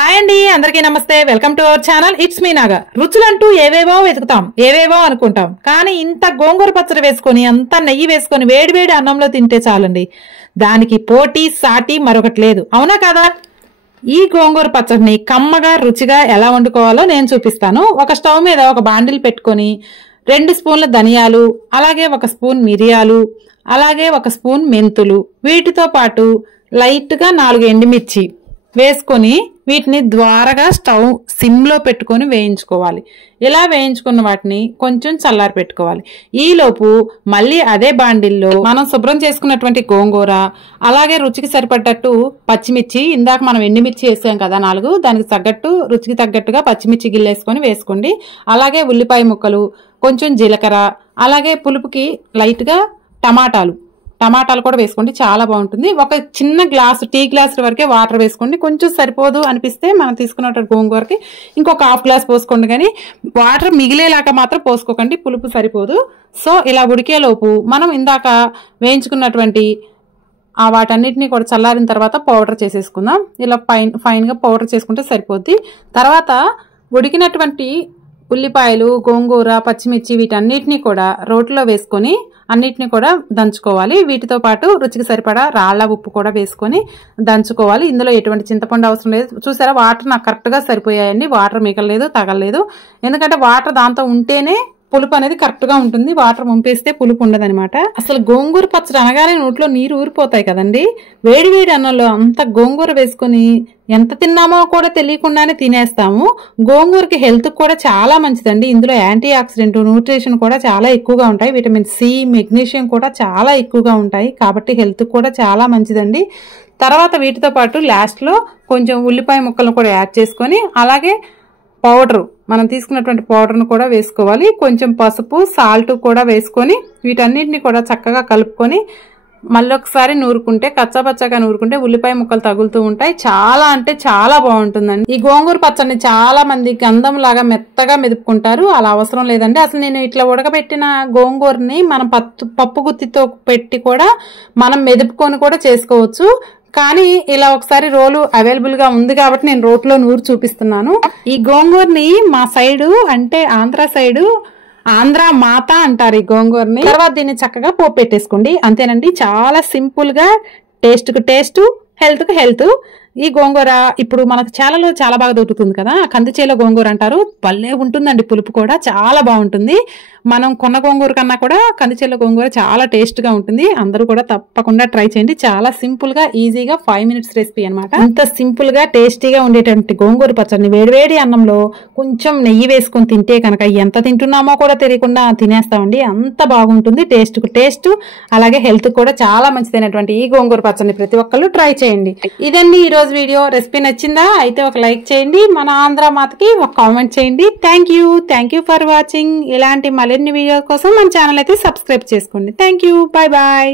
Hi అండి, అందరికీ నమస్తే. Welcome to our channel. It's me Naga. రుచులంటూ ఏవేవో వెతుకుతాం, ఏవేవో అనుకుంటాం. కానీ ఇంత గోంగూర పచ్చడి వేసుకొని, అంత నెయ్యి వేసుకొని వేడివేడి అన్నంలో తింటే చాలండి. దానికి పోటీ సాటి మరొకటి లేదు, అవునా కదా? ఈ గోంగూర పచ్చడిని కమ్మగా రుచిగా ఎలా వండుకోవాలో నేను చూపిస్తాను. ఒక స్టవ్ మీద ఒక బాండిల్ పెట్టుకొని 2 స్పూన్ల ధనియాలు, అలాగే 1 స్పూన్ మిరియాలు, అలాగే 1 స్పూన్ మెంతులు, వీటితో పాటు లైట్గా 4 ఎండుమిర్చి వేసుకొని వీటిని ద్వారగా స్టవ్ సిమ్లో పెట్టుకొని వేయించుకోవాలి. ఇలా వేయించుకున్న వాటిని కొంచెం చల్లారి పెట్టుకోవాలి. ఈలోపు మళ్ళీ అదే బాండిల్లో మనం శుభ్రం చేసుకున్నటువంటి గోంగూర, అలాగే రుచికి సరిపడ్డట్టు పచ్చిమిర్చి, ఇందాక మనం ఎండుమిర్చి వేసాం కదా 4, దానికి తగ్గట్టు రుచికి తగ్గట్టుగా పచ్చిమిర్చి గిల్లేసుకొని వేసుకోండి. అలాగే ఉల్లిపాయ ముక్కలు, కొంచెం జీలకర్ర, అలాగే పులుపుకి లైట్గా టమాటాలు కూడా వేసుకోండి, చాలా బాగుంటుంది. ఒక చిన్న గ్లాసు, టీ గ్లాసు వరకే వాటర్ వేసుకోండి. కొంచెం సరిపోదు అనిపిస్తే మనం తీసుకున్న గోంగూరకి ఇంకొక ½ గ్లాస్ పోసుకోండి, కానీ వాటర్ మిగిలేలాగా మాత్రం పోసుకోకండి, పులుపు సరిపోదు. సో ఇలా ఉడికేలోపు మనం ఇందాక వేయించుకున్నటువంటి వాటన్నిటిని కూడా చల్లారిన తర్వాత పౌడర్ చేసేసుకుందాం. ఇలా ఫైన్గా పౌడర్ చేసుకుంటే సరిపోద్ది. తర్వాత ఉడికినటువంటి ఉల్లిపాయలు, గోంగూర, పచ్చిమిర్చి వీటన్నిటిని కూడా రోట్లో వేసుకొని అన్నిటిని కూడా దంచుకోవాలి. వీటితో పాటు రుచికి సరిపడా రాళ్ల ఉప్పు కూడా వేసుకొని దంచుకోవాలి. ఇందులో ఎటువంటి చింతపండు అవసరం లేదు. చూసారా, వాటర్ నాకు కరెక్ట్గా సరిపోయాయండి, వాటర్ మిగలలేదు, తగలలేదు. ఎందుకంటే వాటర్ దాంతో ఉంటేనే పులుపు అనేది కరెక్ట్ గా ఉంటుంది. వాటర్ పంపేస్తే పులుపు ఉండదు అనమాట. అసలు గోంగూర పచ్చడి అనగానే నోట్లో నీరు ఊరిపోతాయి కదండి. వేడి వేడి అన్నంలో అంత గోంగూర వేసుకుని ఎంత తిన్నామో కూడా తెలియకుండానే తినేస్తాము. గోంగూరకి హెల్త్ కూడా చాలా మంచిదండి. ఇందులో యాంటీ ఆక్సిడెంట్, న్యూట్రిషన్ కూడా చాలా ఎక్కువగా ఉంటాయి. విటమిన్ సి, మెగ్నీషియం కూడా చాలా ఎక్కువగా ఉంటాయి. కాబట్టి హెల్త్ కూడా చాలా మంచిదండి. తర్వాత వీటితో పాటు లాస్ట్ లో కొంచెం ఉల్లిపాయ ముక్కలను కూడా యాడ్ చేసుకొని, అలాగే పౌడర్, మనం తీసుకున్నటువంటి పౌడర్ను కూడా వేసుకోవాలి. కొంచెం పసుపు, సాల్ట్ కూడా వేసుకొని వీటన్నిటిని కూడా చక్కగా కలుపుకొని మళ్ళీ ఒకసారి నూరుకుంటే, కచ్చాపచ్చాగా నూరుకుంటే ఉల్లిపాయ ముక్కలు తగులుతూ ఉంటాయి. చాలా అంటే చాలా బాగుంటుందండి. ఈ గోంగూర పచ్చడిని చాలా మంది గంధం లాగా మెత్తగా మెదుపుకుంటారు. అలా అవసరం లేదండి. అసలు నేను ఇట్లా ఉడకబెట్టిన గోంగూరని మనం పప్పు గుత్తితో పెట్టి కూడా మనం మెదుపుకొని కూడా చేసుకోవచ్చు. కానీ ఇలా ఒకసారి రోలు అవైలబుల్ గా ఉంది కాబట్టి నేను రోట్లో నూరు చూపిస్తున్నాను. ఈ గోంగూరని మా సైడు, అంటే ఆంధ్ర సైడు ఆంధ్ర మాత అంటారు ఈ గోంగూరని. తర్వాత దీన్ని చక్కగా పోపు పెట్టేసుకోండి, అంతేనండి. చాలా సింపుల్ గా, టేస్ట్ కు టేస్ట్, హెల్త్ కు హెల్త్. ఈ గోంగూర ఇప్పుడు మనకు చాలలో చాలా బాగా దొరుకుతుంది కదా, కందిచేలో గోంగూర అంటారు. భలే ఉంటుందండి, పులుపు కూడా చాలా బాగుంటుంది. మనం కొన్న గోంగూర కన్నా కూడా కందిచేలో గోంగూర చాలా టేస్ట్ గా ఉంటుంది. అందరూ కూడా తప్పకుండా ట్రై చేయండి. చాలా సింపుల్ గా, ఈజీగా 5 మినిట్స్ రెసిపీ అనమాట. అంత సింపుల్ గా టేస్టీగా ఉండేటువంటి గోంగూర పచ్చడిని వేడివేడి అన్నంలో కొంచెం నెయ్యి వేసుకొని తింటే కనుక ఎంత తింటున్నామో కూడా తెలియకుండా తినేస్తామండి. అంత బాగుంటుంది. టేస్ట్ కు టేస్ట్, అలాగే హెల్త్ కూడా చాలా మంచిదైనటువంటి ఈ గోంగూర పచ్చడిని ప్రతి ఒక్కళ్ళు ట్రై చేయండి. ఇదండి ఈ రోజు వీడియో. రెసిపీ నచ్చిందా? అయితే ఒక లైక్ చేయండి, మన ఆంధ్ర మాతకి ఒక కామెంట్ చేయండి. Thank you for watching. ఇలాంటి మరిన్ని వీడియో కోసం మన ఛానల్ అయితే సబ్స్క్రైబ్ చేసుకోండి. Thank you, bye bye.